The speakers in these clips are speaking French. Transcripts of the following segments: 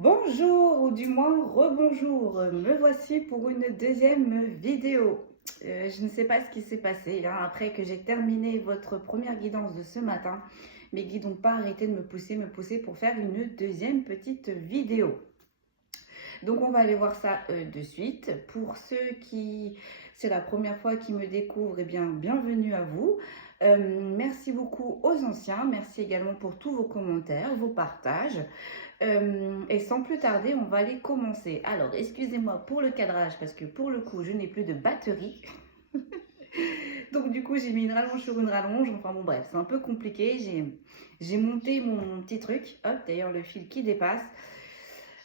Bonjour ou du moins rebonjour, me voici pour une deuxième vidéo. Je ne sais pas ce qui s'est passé après que j'ai terminé votre première guidance de ce matin. Mes guides n'ont pas arrêté de me pousser pour faire une deuxième petite vidéo. Donc on va aller voir ça de suite. Pour ceux qui, c'est la première fois qu'ils me découvrent, eh bien bienvenue à vous. Merci beaucoup aux anciens, merci également pour tous vos commentaires, vos partages. Et sans plus tarder, on va aller commencer. Alors, excusez-moi pour le cadrage, parce que pour le coup, je n'ai plus de batterie. Donc du coup, j'ai mis une rallonge sur une rallonge. Enfin bon, bref, c'est un peu compliqué. J'ai monté mon petit truc. Hop, d'ailleurs, le fil qui dépasse.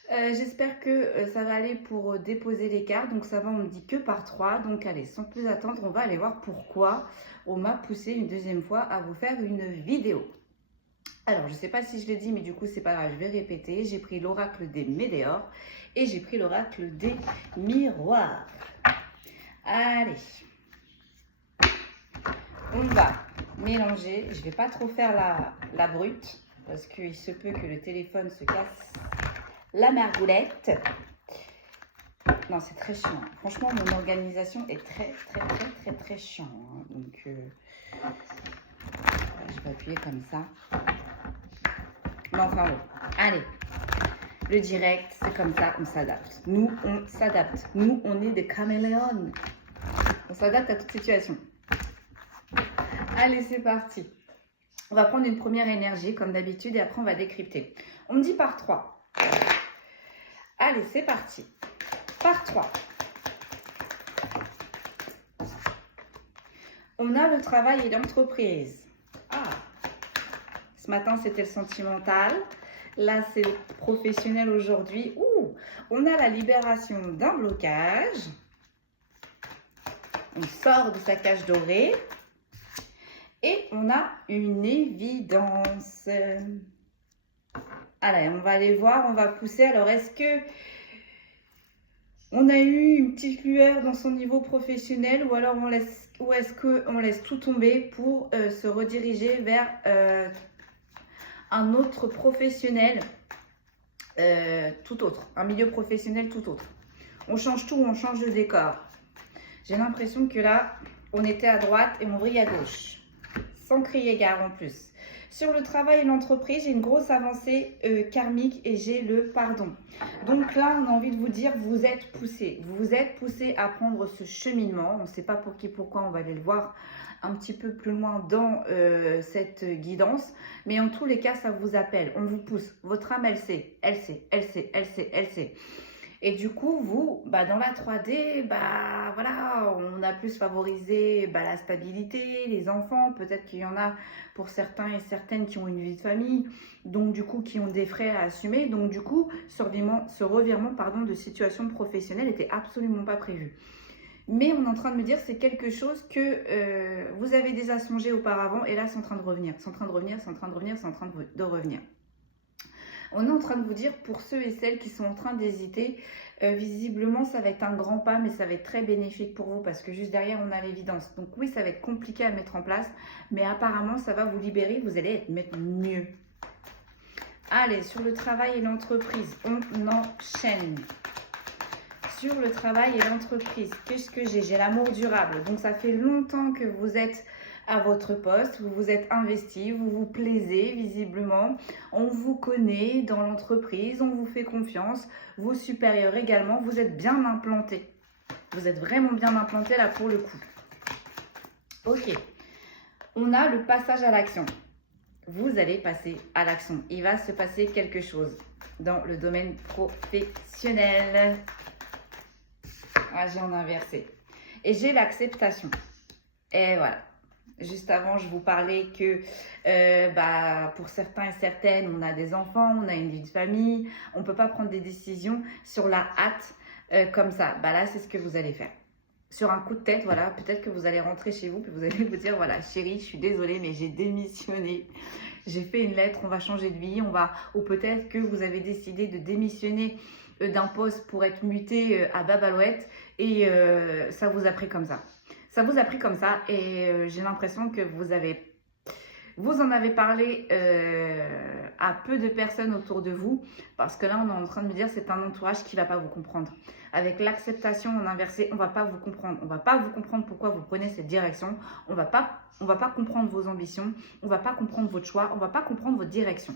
J'espère que ça va aller pour déposer les cartes. Donc ça va, on me dit que par 3. Donc allez, sans plus attendre, on va aller voir pourquoi on m'a poussé une deuxième fois à vous faire une vidéo. Alors, je ne sais pas si je l'ai dit, mais du coup, c'est pas grave, je vais répéter. J'ai pris l'oracle des météores et j'ai pris l'oracle des miroirs. Allez, on va mélanger. Je ne vais pas trop faire la brute parce qu'il se peut que le téléphone se casse la margoulette. Non, c'est très chiant. Franchement, mon organisation est très chiant. Donc, je vais appuyer comme ça. Mais enfin bon, allez. Le direct, c'est comme ça, on s'adapte. Nous, on s'adapte. Nous, on est des caméléons. On s'adapte à toute situation. Allez, c'est parti. On va prendre une première énergie, comme d'habitude, et après, on va décrypter. On me dit par 3. Allez, c'est parti. Par 3. On a le travail et l'entreprise. Ah, ce matin, c'était le sentimental. Là, c'est le professionnel aujourd'hui. Ouh, on a la libération d'un blocage. On sort de sa cage dorée. Et on a une évidence. Allez, on va aller voir, on va pousser. Alors, est-ce que on a eu une petite lueur dans son niveau professionnel ou alors est-ce qu'on laisse tout tomber pour se rediriger vers un autre professionnel tout autre, un milieu professionnel tout autre. On change tout, on change de décor. J'ai l'impression que là, on était à droite et on brille à gauche. Sans crier gare en plus. Sur le travail et l'entreprise, j'ai une grosse avancée karmique et j'ai le pardon. Donc là, on a envie de vous dire, vous êtes poussé. Vous êtes poussé à prendre ce cheminement. On ne sait pas pour qui, pourquoi, on va aller le voir un petit peu plus loin dans cette guidance. Mais en tous les cas, ça vous appelle. On vous pousse. Votre âme, elle sait. Elle sait. Et du coup, vous, dans la 3D, voilà, on a plus favorisé la stabilité, les enfants. Peut-être qu'il y en a pour certains et certaines qui ont une vie de famille, donc du coup, qui ont des frais à assumer. Donc du coup, ce revirement de situation professionnelle n'était absolument pas prévu. Mais on est en train de me dire c'est quelque chose que vous avez déjà songé auparavant et là, c'est en train de revenir. C'est en train de revenir. On est en train de vous dire, pour ceux et celles qui sont en train d'hésiter, visiblement, ça va être un grand pas, mais ça va être très bénéfique pour vous parce que juste derrière, on a l'évidence. Donc oui, ça va être compliqué à mettre en place, mais apparemment, ça va vous libérer, vous allez être mieux. Allez, sur le travail et l'entreprise, on enchaîne. Sur le travail et l'entreprise, qu'est-ce que j'ai? J'ai l'amour durable. Donc ça fait longtemps que vous êtes à votre poste, vous vous êtes investi, vous vous plaisez visiblement, on vous connaît dans l'entreprise, on vous fait confiance, vos supérieurs également, vous êtes bien implantés. Vous êtes vraiment bien implantés là pour le coup. Ok, on a le passage à l'action. Vous allez passer à l'action. Il va se passer quelque chose dans le domaine professionnel. Ah, j'ai en inversé. Et j'ai l'acceptation. Et voilà. Juste avant, je vous parlais que pour certains et certaines, on a des enfants, on a une vie de famille. On ne peut pas prendre des décisions sur la hâte comme ça. Là, c'est ce que vous allez faire. Sur un coup de tête, voilà, peut-être que vous allez rentrer chez vous, puis vous allez vous dire, voilà, chérie, je suis désolée, mais j'ai démissionné. J'ai fait une lettre, on va changer de vie, ou peut-être que vous avez décidé de démissionner d'un poste pour être muté à Babalouette et ça vous a pris comme ça. Ça vous a pris comme ça et j'ai l'impression que vous en avez parlé à peu de personnes autour de vous, parce que là, on est en train de me dire c'est un entourage qui ne va pas vous comprendre. Avec l'acceptation en inversé, on ne va pas vous comprendre. On ne va pas vous comprendre pourquoi vous prenez cette direction. On ne va pas comprendre vos ambitions. On ne va pas comprendre votre choix. On ne va pas comprendre votre direction.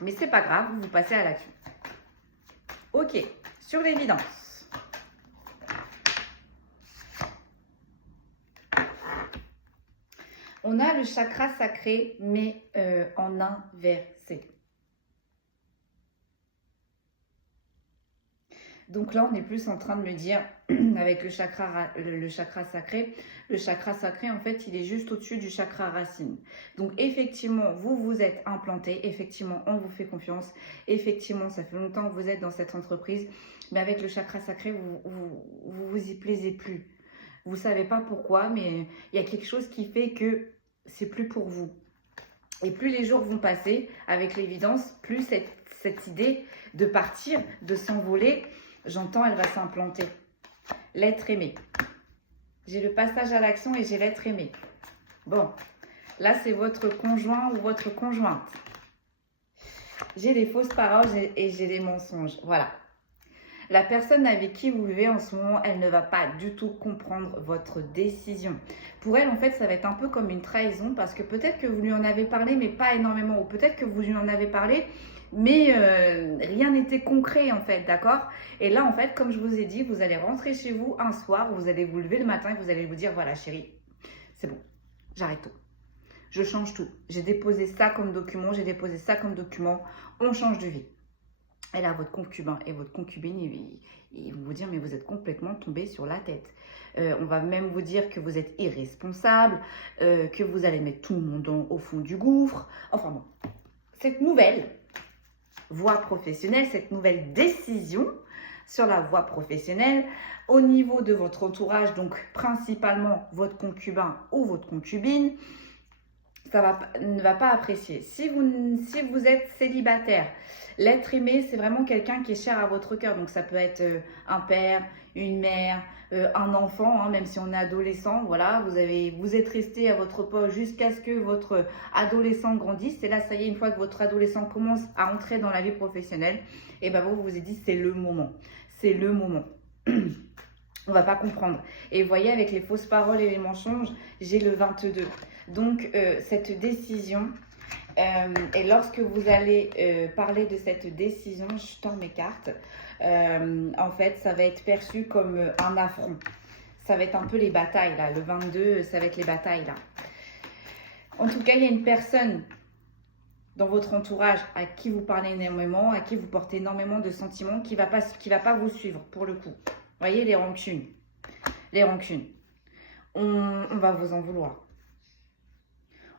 Mais c'est pas grave, vous passez à l'action. Ok, sur l'évidence. On a le chakra sacré, mais en inversé. Donc là, on est plus en train de me dire, avec le chakra sacré, le chakra sacré, en fait, il est juste au-dessus du chakra racine. Donc effectivement, vous vous êtes implanté, effectivement, on vous fait confiance, effectivement, ça fait longtemps que vous êtes dans cette entreprise, mais avec le chakra sacré, vous y plaisez plus. Vous ne savez pas pourquoi, mais il y a quelque chose qui fait que c'est plus pour vous. Et plus les jours vont passer, avec l'évidence, plus cette idée de partir, de s'envoler, j'entends, elle va s'implanter. L'être aimé. J'ai le passage à l'action et j'ai l'être aimé. Bon, là, c'est votre conjoint ou votre conjointe. J'ai les fausses paroles et j'ai les mensonges. Voilà. La personne avec qui vous vivez en ce moment, elle ne va pas du tout comprendre votre décision. Pour elle, en fait, ça va être un peu comme une trahison parce que peut-être que vous lui en avez parlé, mais pas énormément. Ou peut-être que vous lui en avez parlé, mais rien n'était concret, en fait, d'accord? Et là, en fait, comme je vous ai dit, vous allez rentrer chez vous un soir, vous allez vous lever le matin et vous allez vous dire, voilà, chérie, c'est bon, j'arrête tout. Je change tout. J'ai déposé ça comme document, j'ai déposé ça comme document. On change de vie. Et là, votre concubin et votre concubine, ils vont vous dire, mais vous êtes complètement tombé sur la tête. On va même vous dire que vous êtes irresponsable, que vous allez mettre tout le monde au fond du gouffre. Enfin bon, cette nouvelle voie professionnelle, cette nouvelle décision sur la voie professionnelle, au niveau de votre entourage, donc principalement votre concubin ou votre concubine, ne va pas apprécier. Si vous êtes célibataire, l'être aimé, c'est vraiment quelqu'un qui est cher à votre cœur. Donc, ça peut être un père, une mère, un enfant, hein, même si on est adolescent. Voilà, vous êtes resté à votre poste jusqu'à ce que votre adolescent grandisse. Et là, ça y est, une fois que votre adolescent commence à entrer dans la vie professionnelle, et ben vous vous êtes dit, c'est le moment. C'est le moment. On ne va pas comprendre. Et vous voyez, avec les fausses paroles et les mensonges, j'ai le 22. Donc, cette décision, et lorsque vous allez parler de cette décision, je tends mes cartes, en fait, ça va être perçu comme un affront. Ça va être un peu les batailles, là. Le 22, ça va être les batailles, là. En tout cas, il y a une personne dans votre entourage à qui vous parlez énormément, à qui vous portez énormément de sentiments, qui va pas vous suivre, pour le coup. Vous voyez, les rancunes. Les rancunes. On va vous en vouloir.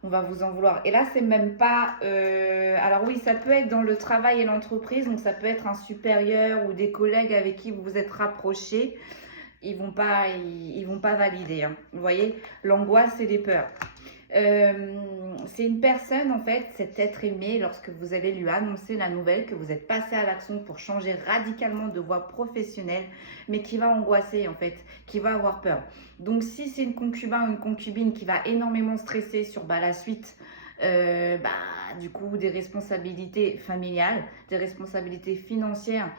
On va vous en vouloir. Et là, c'est même pas... alors oui, ça peut être dans le travail et l'entreprise. Donc, ça peut être un supérieur ou des collègues avec qui vous vous êtes rapprochés. Ils vont pas valider. Hein. Vous voyez, l'angoisse et les peurs. C'est une personne, en fait, cet être aimé, lorsque vous allez lui annoncer la nouvelle que vous êtes passé à l'action pour changer radicalement de voie professionnelle, mais qui va angoisser, en fait, qui va avoir peur. Donc, si c'est une concubin ou une concubine qui va énormément stresser sur la suite, du coup, des responsabilités familiales, des responsabilités financières,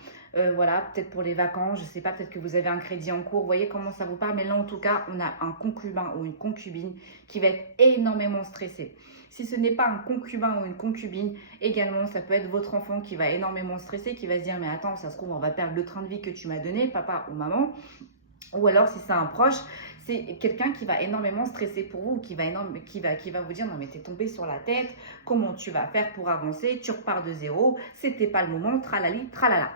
voilà, peut-être pour les vacances, je ne sais pas, peut-être que vous avez un crédit en cours, vous voyez comment ça vous parle, mais là, en tout cas, on a un concubin ou une concubine qui va être énormément stressé. Si ce n'est pas un concubin ou une concubine, également, ça peut être votre enfant qui va énormément stresser, qui va se dire, mais attends, ça se trouve, on va perdre le train de vie que tu m'as donné, papa ou maman. Ou alors, si c'est un proche, c'est quelqu'un qui va énormément stresser pour vous, qui va vous dire, non mais t'es tombé sur la tête, comment tu vas faire pour avancer, tu repars de zéro, c'était pas le moment, tralali, tralala.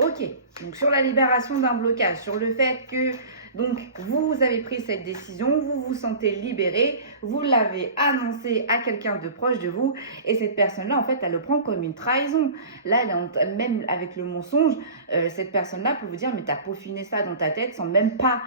Ok, donc sur la libération d'un blocage, sur le fait que donc vous avez pris cette décision, vous vous sentez libéré, vous l'avez annoncé à quelqu'un de proche de vous et cette personne-là, en fait, elle le prend comme une trahison. Là, même avec le mensonge, cette personne-là peut vous dire, mais t'as peaufiné ça dans ta tête sans même pas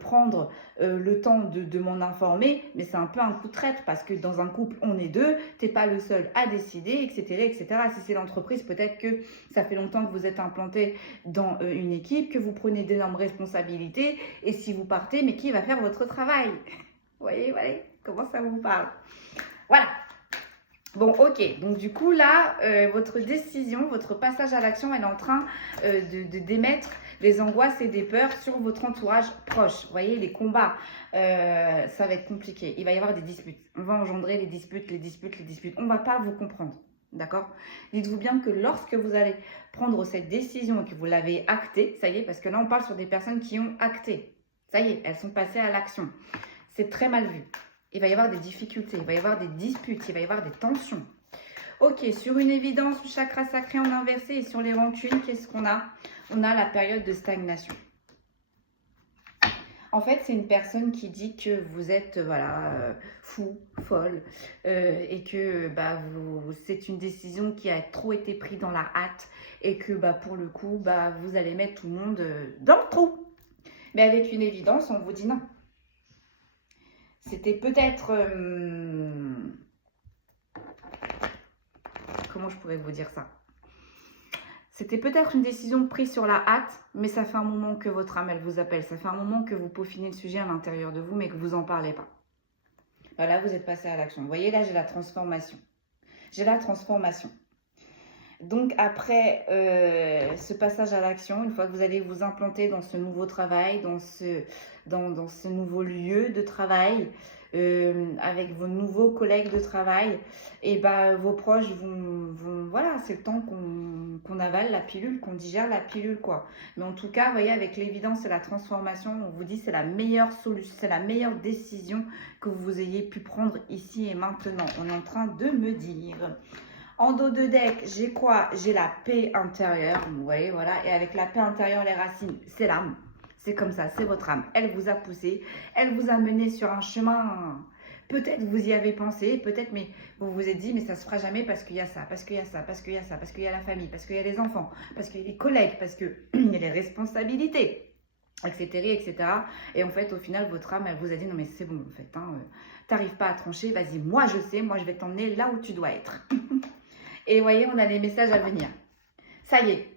prendre le temps de m'en informer, mais c'est un peu un coup de traître parce que dans un couple, on est deux, t'es pas le seul à décider, etc., etc. Si c'est l'entreprise, peut-être que ça fait longtemps que vous êtes implanté dans une équipe, que vous prenez d'énormes responsabilités et si vous partez, mais qui va faire votre travail? Vous voyez, comment ça vous parle? Voilà. Bon, ok. Donc, du coup, là, votre décision, votre passage à l'action, elle est en train d'émettre des angoisses et des peurs sur votre entourage proche. Vous voyez, les combats, ça va être compliqué. Il va y avoir des disputes. On va engendrer les disputes, les disputes, les disputes. On ne va pas vous comprendre. D'accord? Dites-vous bien que lorsque vous allez prendre cette décision et que vous l'avez actée, ça y est, parce que là, on parle sur des personnes qui ont acté. Ça y est, elles sont passées à l'action. C'est très mal vu. Il va y avoir des difficultés, il va y avoir des disputes, il va y avoir des tensions. Ok, sur une évidence, chakra sacré en inversé et sur les rancunes, qu'est-ce qu'on a? On a la période de stagnation. En fait, c'est une personne qui dit que vous êtes voilà, fou, folle, et que c'est une décision qui a trop été prise dans la hâte et que pour le coup, vous allez mettre tout le monde dans le trou. Mais avec une évidence, on vous dit non. C'était peut-être... comment je pourrais vous dire ça? C'était peut-être une décision prise sur la hâte, mais ça fait un moment que votre âme, elle vous appelle. Ça fait un moment que vous peaufinez le sujet à l'intérieur de vous, mais que vous n'en parlez pas. Voilà, vous êtes passé à l'action. Vous voyez, là, j'ai la transformation. J'ai la transformation. Donc, après ce passage à l'action, une fois que vous allez vous implanter dans ce nouveau travail, dans ce nouveau lieu de travail, avec vos nouveaux collègues de travail, et vos proches vont voilà, c'est le temps qu'on avale la pilule, qu'on digère la pilule, quoi. Mais en tout cas, vous voyez, avec l'évidence et la transformation, on vous dit c'est la meilleure solution, c'est la meilleure décision que vous ayez pu prendre ici et maintenant. On est en train de me dire... En dos de deck, j'ai quoi? J'ai la paix intérieure, vous voyez, voilà. Et avec la paix intérieure, les racines, c'est l'âme. C'est comme ça, c'est votre âme. Elle vous a poussé, elle vous a mené sur un chemin. Peut-être vous y avez pensé, peut-être, mais vous vous êtes dit, mais ça ne se fera jamais parce qu'il y a ça, parce qu'il y a ça, parce qu'il y a ça, parce qu'il y a la famille, parce qu'il y a les enfants, parce qu'il y a les collègues, parce qu'il y a les responsabilités, etc., etc. Et en fait, au final, votre âme, elle vous a dit, non mais c'est bon, en fait, hein, t'arrives pas à trancher, vas-y, moi je sais, moi je vais t'emmener là où tu dois être. Et vous voyez, on a les messages à venir. Ça y est.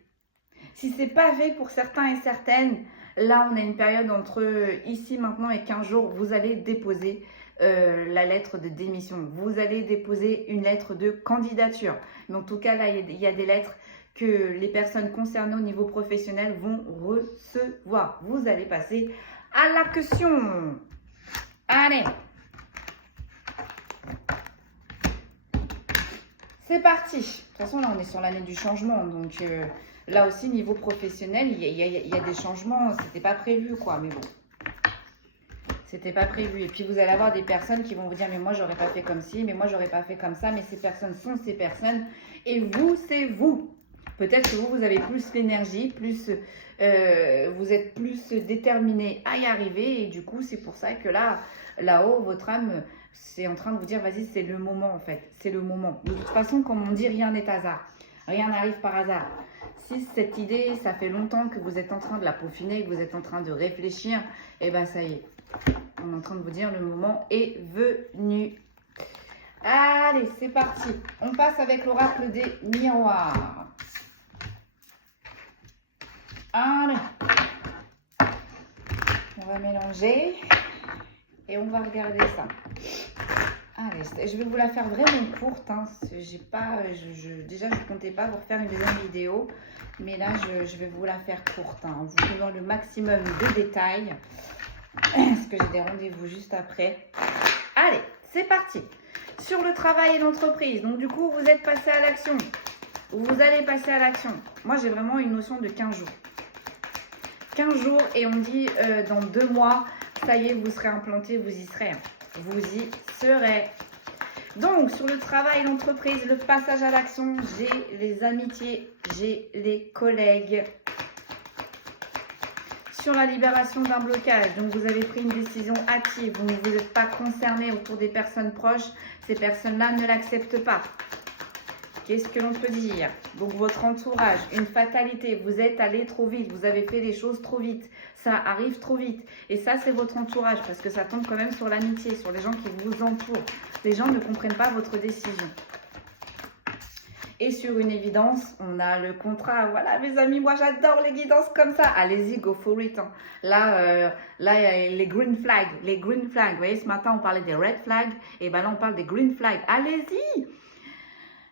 Si ce n'est pas fait pour certains et certaines, là, on a une période entre ici, maintenant et 15 jours. Vous allez déposer la lettre de démission. Vous allez déposer une lettre de candidature. Mais en tout cas, là, il y a des lettres que les personnes concernées au niveau professionnel vont recevoir. Vous allez passer à l'action. Allez. C'est parti. De toute façon, là, on est sur l'année du changement. Donc, là aussi, niveau professionnel, il y a des changements. C'était pas prévu, quoi. Mais bon, c'était pas prévu. Et puis, vous allez avoir des personnes qui vont vous dire, mais moi, j'aurais pas fait comme ci, mais moi, j'aurais pas fait comme ça. Mais ces personnes sont ces personnes. Et vous, c'est vous. Peut-être que vous avez plus l'énergie, plus, vous êtes plus déterminé à y arriver. Et du coup, c'est pour ça que là-haut, votre âme... c'est en train de vous dire, vas-y, c'est le moment en fait, c'est le moment. De toute façon, comme on dit, rien n'est hasard, rien n'arrive par hasard. Si cette idée, ça fait longtemps que vous êtes en train de la peaufiner, que vous êtes en train de réfléchir, et ça y est, on est en train de vous dire, le moment est venu. Allez, c'est parti. On passe avec l'oracle des miroirs. Allez, on va mélanger. Et on va regarder ça. Allez, je vais vous la faire vraiment courte. Hein. J'ai pas, déjà, je ne comptais pas vous refaire une deuxième vidéo. Mais là, je vais vous la faire courte. Hein, en vous donnant le maximum de détails. Parce que j'ai des rendez-vous juste après. Allez, c'est parti. Sur le travail et l'entreprise. Donc, du coup, vous êtes passé à l'action. Vous allez passer à l'action. Moi, j'ai vraiment une notion de 15 jours. 15 jours et on dit dans 2 mois... ça y est, vous serez implanté, vous y serez. Vous y serez. Donc, sur le travail, l'entreprise, le passage à l'action, j'ai les amitiés, j'ai les collègues. Sur la libération d'un blocage, donc vous avez pris une décision hâtive, vous ne vous êtes pas concerné autour des personnes proches, ces personnes-là ne l'acceptent pas. Qu'est-ce que l'on peut dire? Donc, votre entourage, une fatalité, vous êtes allé trop vite, vous avez fait les choses trop vite, ça arrive trop vite. Et ça, c'est votre entourage, parce que ça tombe quand même sur l'amitié, sur les gens qui vous entourent. Les gens ne comprennent pas votre décision. Et sur une évidence, on a le contrat. Voilà, mes amis, moi, j'adore les guidances comme ça. Allez-y, go for it. Hein. Là, il y a les green flags. Les green flags, vous voyez, ce matin, on parlait des red flags. Et là, on parle des green flags. Allez-y!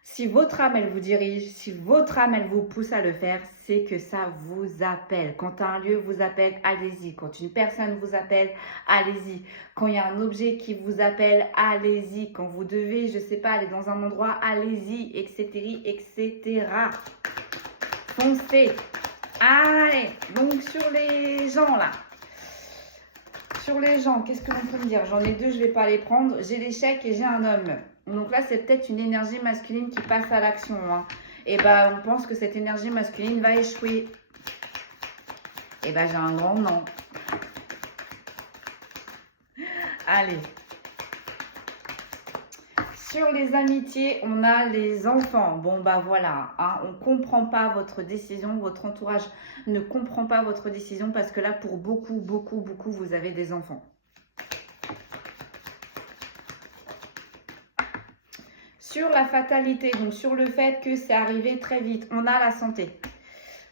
Si votre âme, elle vous dirige, si votre âme, elle vous pousse à le faire, c'est que ça vous appelle. Quand un lieu vous appelle, allez-y. Quand une personne vous appelle, allez-y. Quand il y a un objet qui vous appelle, allez-y. Quand vous devez, je ne sais pas, aller dans un endroit, allez-y, etc., etc. Foncez. Allez, donc sur les gens, là. Sur les gens, qu'est-ce que l'on peut me dire? J'en ai deux, je ne vais pas les prendre. J'ai l'échec et j'ai un homme. Donc là, c'est peut-être une énergie masculine qui passe à l'action. Hein. Et on pense que cette énergie masculine va échouer. Et j'ai un grand non. Allez. Sur les amitiés, on a les enfants. Bon, voilà. Hein, on ne comprend pas votre décision. Votre entourage ne comprend pas votre décision parce que là, pour beaucoup, vous avez des enfants. Sur la fatalité, donc sur le fait que c'est arrivé très vite, on a la santé.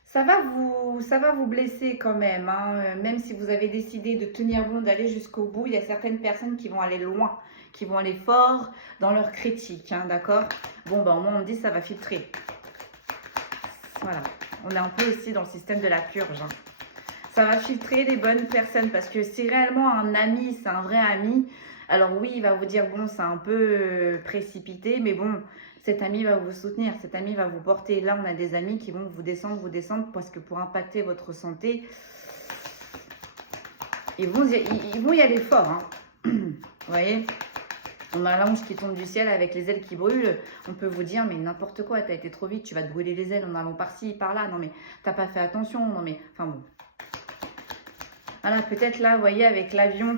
Ça va vous blesser quand même, hein. Même si vous avez décidé de tenir bon, d'aller jusqu'au bout, il y a certaines personnes qui vont aller loin, qui vont aller fort dans leur critique, hein, d'accord? Bon, au moins on dit ça va filtrer. Voilà, on est un peu aussi dans le système de la purge, hein. Ça va filtrer les bonnes personnes parce que si réellement un ami, c'est un vrai ami, alors oui, il va vous dire, bon, c'est un peu précipité, mais bon, cet ami va vous soutenir, cet ami va vous porter. Là, on a des amis qui vont vous descendre, parce que pour impacter votre santé, ils vont y aller fort. Hein. Vous voyez, on a l'ange qui tombe du ciel avec les ailes qui brûlent. On peut vous dire, mais n'importe quoi, t'as été trop vite, tu vas te brûler les ailes en allant par-ci, par-là. Non, mais t'as pas fait attention. Non, mais, enfin bon. Voilà, peut-être là, vous voyez, avec l'avion...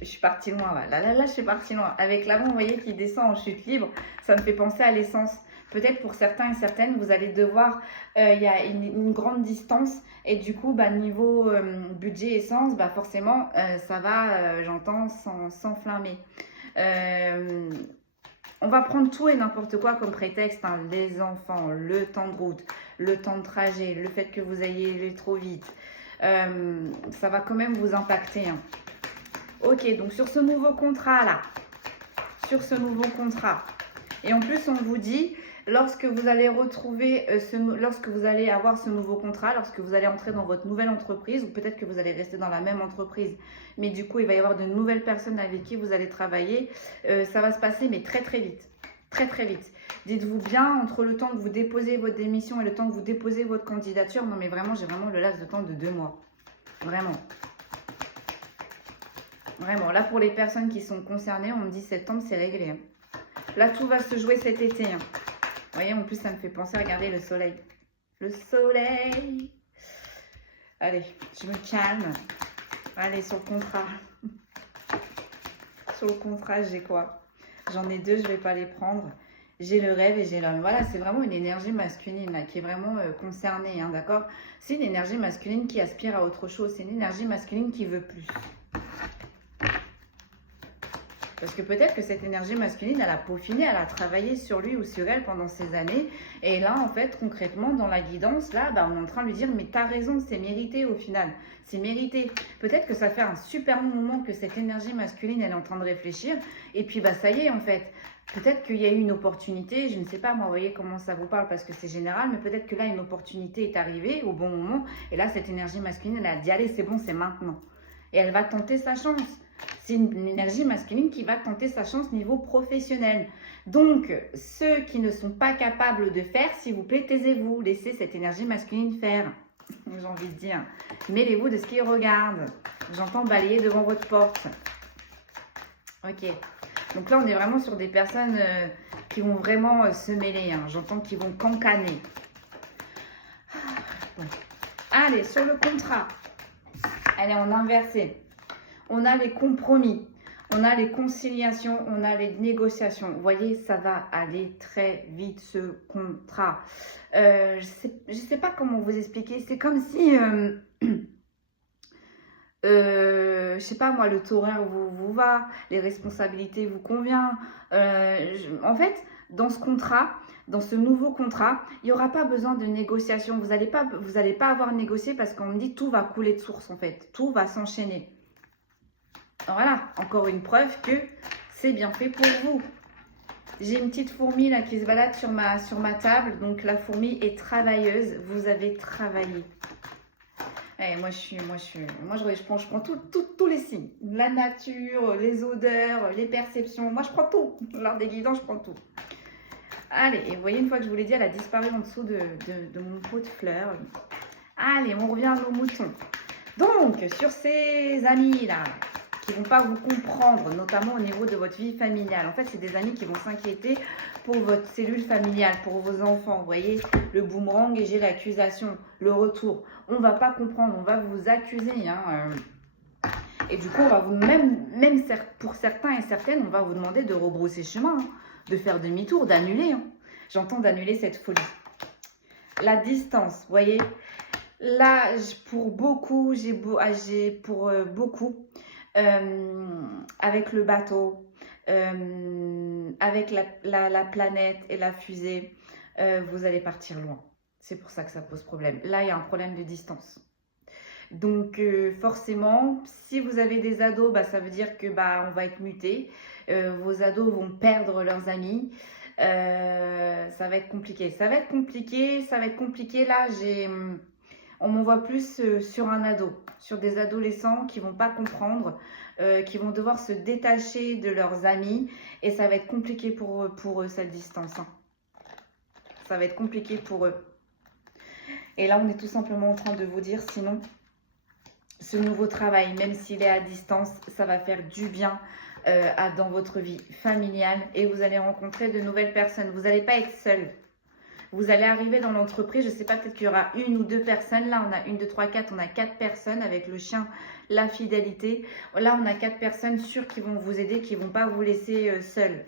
Je suis partie loin, là, je suis partie loin. Avec l'avion, vous voyez, qui descend en chute libre, ça me fait penser à l'essence. Peut-être pour certains et certaines, vous allez devoir, il y a une grande distance et du coup, niveau budget essence, forcément, ça va, j'entends, s'enflammer. On va prendre tout et n'importe quoi comme prétexte, hein, les enfants, le temps de route, le temps de trajet, le fait que vous ayez allé trop vite. Ça va quand même vous impacter, hein. Ok, donc sur ce nouveau contrat là, et en plus on vous dit, lorsque vous allez retrouver, lorsque vous allez avoir ce nouveau contrat, lorsque vous allez entrer dans votre nouvelle entreprise, ou peut-être que vous allez rester dans la même entreprise, mais du coup il va y avoir de nouvelles personnes avec qui vous allez travailler, ça va se passer mais très très vite, très vite. Dites-vous bien, entre le temps que vous déposez votre démission et le temps que vous déposez votre candidature, non mais vraiment, j'ai vraiment le laps de temps de 2 mois, vraiment. Vraiment, là pour les personnes qui sont concernées, on me dit septembre, c'est réglé. Hein. Là, tout va se jouer cet été. Hein. Vous voyez, en plus, ça me fait penser à regarder le soleil. Le soleil. Allez, je me calme. Allez, sur le contrat. Sur le contrat, j'ai quoi? J'en ai 2, je ne vais pas les prendre. J'ai le rêve et j'ai l'homme. Voilà, c'est vraiment une énergie masculine là, qui est vraiment concernée, hein, d'accord? C'est une énergie masculine qui aspire à autre chose. C'est une énergie masculine qui veut plus. Parce que peut-être que cette énergie masculine, elle a peaufiné, elle a travaillé sur lui ou sur elle pendant ces années. Et là, en fait, concrètement, dans la guidance, là, on est en train de lui dire, mais t'as raison, c'est mérité au final. C'est mérité. Peut-être que ça fait un super bon moment que cette énergie masculine, elle est en train de réfléchir. Et puis, ça y est, en fait. Peut-être qu'il y a eu une opportunité, je ne sais pas, moi, vous voyez comment ça vous parle parce que c'est général, mais peut-être que là, une opportunité est arrivée au bon moment. Et là, cette énergie masculine, elle a dit, allez, c'est bon, c'est maintenant. Et elle va tenter sa chance. C'est une énergie masculine qui va tenter sa chance niveau professionnel. Donc, ceux qui ne sont pas capables de faire, s'il vous plaît, taisez-vous. Laissez cette énergie masculine faire. J'ai envie de dire. Mêlez-vous de ce qu'ils regardent. J'entends balayer devant votre porte. Ok. Donc là, on est vraiment sur des personnes qui vont vraiment se mêler. Hein. J'entends qu'ils vont cancaner. Bon. Allez, sur le contrat. Allez, on a inversé. On a les compromis, on a les conciliations, on a les négociations. Vous voyez, ça va aller très vite ce contrat. Je sais pas comment vous expliquer. C'est comme si, je sais pas moi, le taureau vous va, les responsabilités vous conviennent. En fait, dans ce contrat, dans ce nouveau contrat, il n'y aura pas besoin de négociation. Vous n'allez pas avoir négocié parce qu'on me dit tout va couler de source en fait. Tout va s'enchaîner. Voilà, encore une preuve que c'est bien fait pour vous. J'ai une petite fourmi là qui se balade sur ma table. Donc la fourmi est travailleuse. Vous avez travaillé. Eh, je prends tous les signes. La nature, les odeurs, les perceptions. Moi, je prends tout. L'art des guidons, je prends tout. Allez, et vous voyez, une fois que je vous l'ai dit, elle a disparu en dessous de mon pot de fleurs. Allez, on revient à nos moutons. Donc, sur ces amis-là, qui ne vont pas vous comprendre, notamment au niveau de votre vie familiale. En fait, c'est des amis qui vont s'inquiéter pour votre cellule familiale, pour vos enfants. Vous voyez, le boomerang et j'ai l'accusation, le retour. On ne va pas comprendre, on va vous accuser. Et du coup, on va vous, même pour certains et certaines, on va vous demander de rebrousser chemin, de faire demi-tour, d'annuler. J'entends d'annuler cette folie. La distance, vous voyez. Là, pour beaucoup, avec le bateau, avec la planète et la fusée, vous allez partir loin. C'est pour ça que ça pose problème. Là, il y a un problème de distance. Donc, forcément, si vous avez des ados, bah, ça veut dire que on va être muté. Vos ados vont perdre leurs amis. Ça va être compliqué. Ça va être compliqué. Là, on m'envoie plus sur un ado, sur des adolescents qui vont pas comprendre, qui vont devoir se détacher de leurs amis. Et ça va être compliqué pour eux cette distance. Ça va être compliqué pour eux. Et là, on est tout simplement en train de vous dire, sinon, ce nouveau travail, même s'il est à distance, ça va faire du bien dans votre vie familiale. Et vous allez rencontrer de nouvelles personnes. Vous n'allez pas être seul. Vous allez arriver dans l'entreprise, je ne sais pas, peut-être qu'il y aura 1 ou 2 personnes. Là, on a 1, 2, 3, 4, on a 4 personnes avec le chien, la fidélité. Là, on a 4 personnes sûres qui vont vous aider, qui ne vont pas vous laisser seul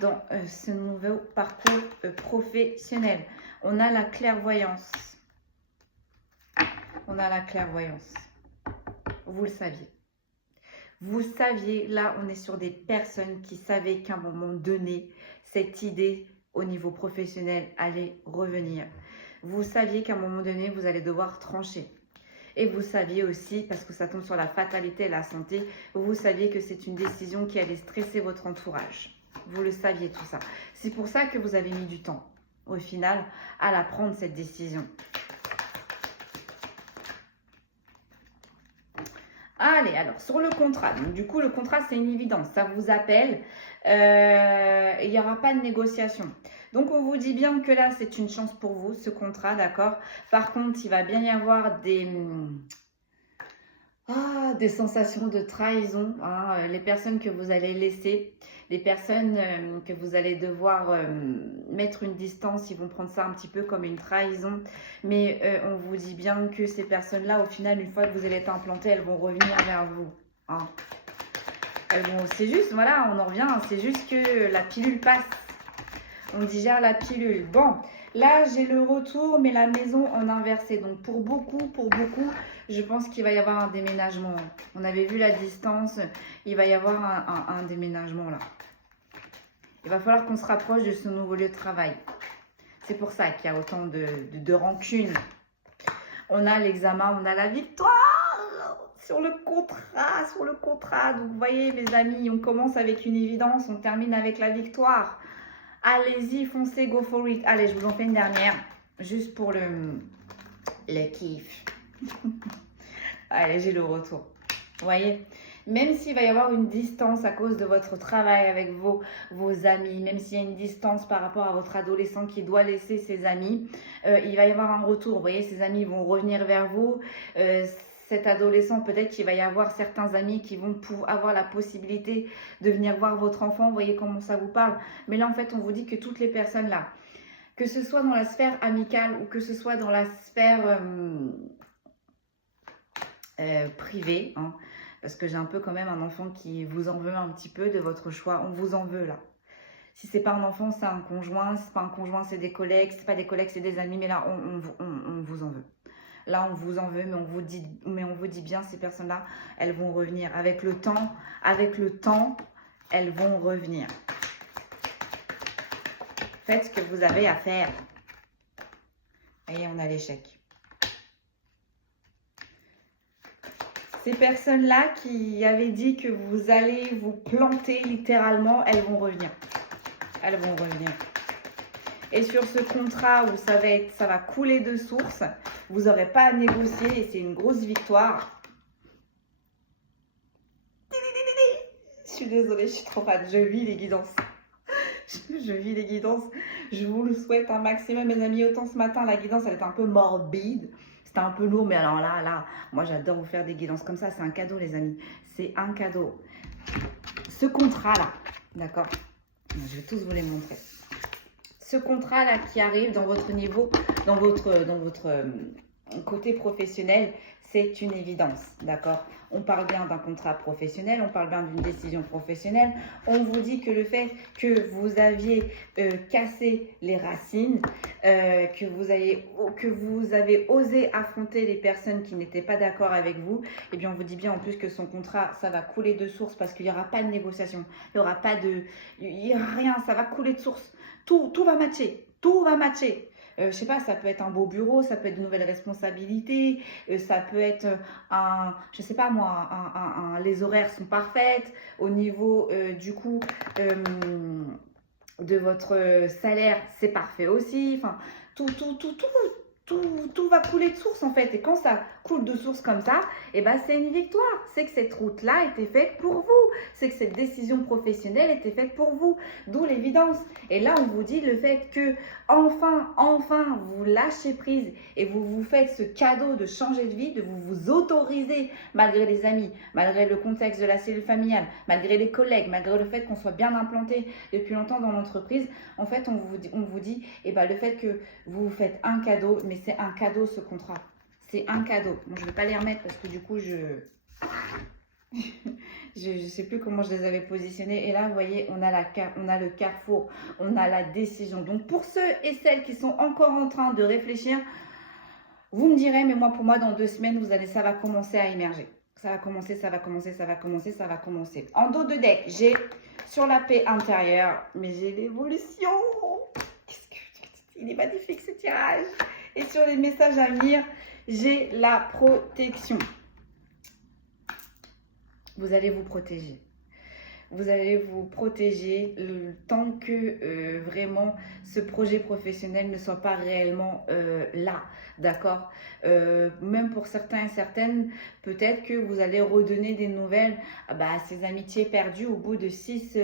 dans ce nouveau parcours professionnel. On a la clairvoyance. On a la clairvoyance. Vous le saviez. Vous saviez, là, on est sur des personnes qui savaient qu'à un moment donné, cette idée au niveau professionnel allait revenir. Vous saviez qu'à un moment donné, vous allez devoir trancher. Et vous saviez aussi, parce que ça tombe sur la fatalité et la santé, vous saviez que c'est une décision qui allait stresser votre entourage. Vous le saviez tout ça. C'est pour ça que vous avez mis du temps, au final, à la prendre cette décision. Allez, alors, sur le contrat. Donc, du coup, le contrat, c'est une évidence. Ça vous appelle. Il n'y aura pas de négociation. Donc, on vous dit bien que là, c'est une chance pour vous, ce contrat, d'accord? Par contre, il va bien y avoir des sensations de trahison. Les personnes que vous allez laisser, les personnes que vous allez devoir mettre une distance, ils vont prendre ça un petit peu comme une trahison. Mais on vous dit bien que ces personnes-là, au final, une fois que vous allez être implanté, elles vont revenir vers vous. C'est juste, voilà, on en revient, c'est juste que la pilule passe. On digère la pilule. Bon, là, j'ai le retour, mais la maison en inversé. Donc, pour beaucoup, je pense qu'il va y avoir un déménagement. On avait vu la distance. Il va y avoir un déménagement, là. Il va falloir qu'on se rapproche de ce nouveau lieu de travail. C'est pour ça qu'il y a autant de rancune. On a l'examen, on a la victoire sur le contrat. Donc, vous voyez, les amis, on commence avec une évidence, on termine avec la victoire. Allez-y, foncez, go for it. Allez, je vous en fais une dernière, juste pour le kiff. Allez, j'ai le retour. Vous voyez, même s'il va y avoir une distance à cause de votre travail avec vos amis, même s'il y a une distance par rapport à votre adolescent qui doit laisser ses amis, il va y avoir un retour. Vous voyez, ses amis vont revenir vers vous. Cet adolescent, peut-être qu'il va y avoir certains amis qui vont avoir la possibilité de venir voir votre enfant. Vous voyez comment ça vous parle. Mais là, en fait, on vous dit que toutes les personnes là, que ce soit dans la sphère amicale ou que ce soit dans la sphère privée, parce que j'ai un peu quand même un enfant qui vous en veut un petit peu de votre choix. On vous en veut là. Si c'est pas un enfant, c'est un conjoint. Si c'est pas un conjoint, c'est des collègues. Si c'est pas des collègues, c'est des amis. Mais là, on vous en veut. Là, on vous en veut, mais on vous dit bien, ces personnes-là, elles vont revenir. Avec le temps, elles vont revenir. Faites ce que vous avez à faire. Et on a l'échec. Ces personnes-là qui avaient dit que vous allez vous planter littéralement, elles vont revenir. elles vont revenir. Et sur ce contrat où ça va couler de source, vous n'aurez pas à négocier et c'est une grosse victoire. Je suis désolée, je suis trop fan. Je vis les guidances. Je vis les guidances. Je vous le souhaite un maximum, mes amis. Autant ce matin, la guidance, elle était un peu morbide. C'était un peu lourd, mais alors là, moi, j'adore vous faire des guidances comme ça. C'est un cadeau, les amis. C'est un cadeau. Ce contrat-là, d'accord? Je vais tous vous les montrer. Ce contrat-là qui arrive dans votre niveau, dans votre côté professionnel, c'est une évidence, d'accord? On parle bien d'un contrat professionnel, on parle bien d'une décision professionnelle. On vous dit que le fait que vous aviez cassé les racines, que vous avez osé affronter les personnes qui n'étaient pas d'accord avec vous, et bien on vous dit bien en plus que son contrat, ça va couler de source parce qu'il n'y aura pas de négociation, il n'y aura pas de... Il n'y a rien, ça va couler de source. Tout va matcher, tout va matcher. Je sais pas, ça peut être un beau bureau, ça peut être de nouvelles responsabilités, ça peut être je sais pas moi, les horaires sont parfaites, au niveau du coup de votre salaire, c'est parfait aussi, enfin, tout va couler de source en fait. Et quand ça coule de source comme ça, et ben c'est une victoire. C'est que cette route-là était faite pour vous. C'est que cette décision professionnelle était faite pour vous. D'où l'évidence. Et là, on vous dit le fait que enfin, vous lâchez prise et vous vous faites ce cadeau de changer de vie, de vous autoriser, malgré les amis, malgré le contexte de la cellule familiale, malgré les collègues, malgré le fait qu'on soit bien implanté depuis longtemps dans l'entreprise. En fait, on vous dit et ben, le fait que vous vous faites un cadeau, mais c'est un cadeau ce contrat. C'est un cadeau. Bon, je ne vais pas les remettre parce que du coup, je sais plus comment je les avais positionnés. Et là, vous voyez, on a le carrefour, on a la décision. Donc, pour ceux et celles qui sont encore en train de réfléchir, vous me direz, mais moi, pour moi, dans 2 semaines, ça va commencer à émerger. Ça va commencer. En dos de deck, j'ai sur la paix intérieure, mais j'ai l'évolution. Il est magnifique ce tirage. Et sur les messages à venir, j'ai la protection. Vous allez vous protéger. Vous allez vous protéger tant que vraiment ce projet professionnel ne soit pas réellement là, d'accord? Même pour certains et certaines, peut-être que vous allez redonner des nouvelles à ces amitiés perdues au bout de 6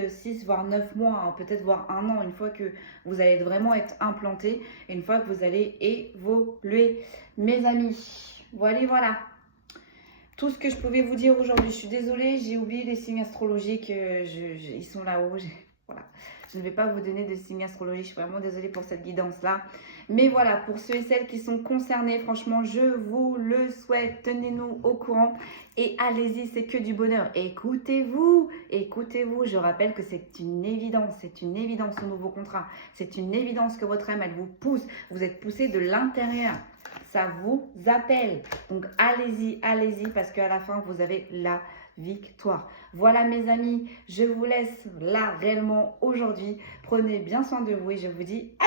voire 9 mois, hein, peut-être voire 1 an, une fois que vous allez vraiment être implanté, une fois que vous allez évoluer. Mes amis, voilà. Tout ce que je pouvais vous dire aujourd'hui. Je suis désolée, j'ai oublié les signes astrologiques. Ils sont là-haut. Voilà. Je ne vais pas vous donner de signes astrologiques. Je suis vraiment désolée pour cette guidance-là. Mais voilà, pour ceux et celles qui sont concernés, franchement, je vous le souhaite. Tenez-nous au courant. Et allez-y, c'est que du bonheur. Écoutez-vous. Je rappelle que c'est une évidence. C'est une évidence ce nouveau contrat. C'est une évidence que votre âme, elle vous pousse. Vous êtes poussé de l'intérieur. Ça vous appelle. Donc, allez-y, parce qu'à la fin, vous avez la victoire. Voilà, mes amis, je vous laisse là réellement aujourd'hui. Prenez bien soin de vous et je vous dis à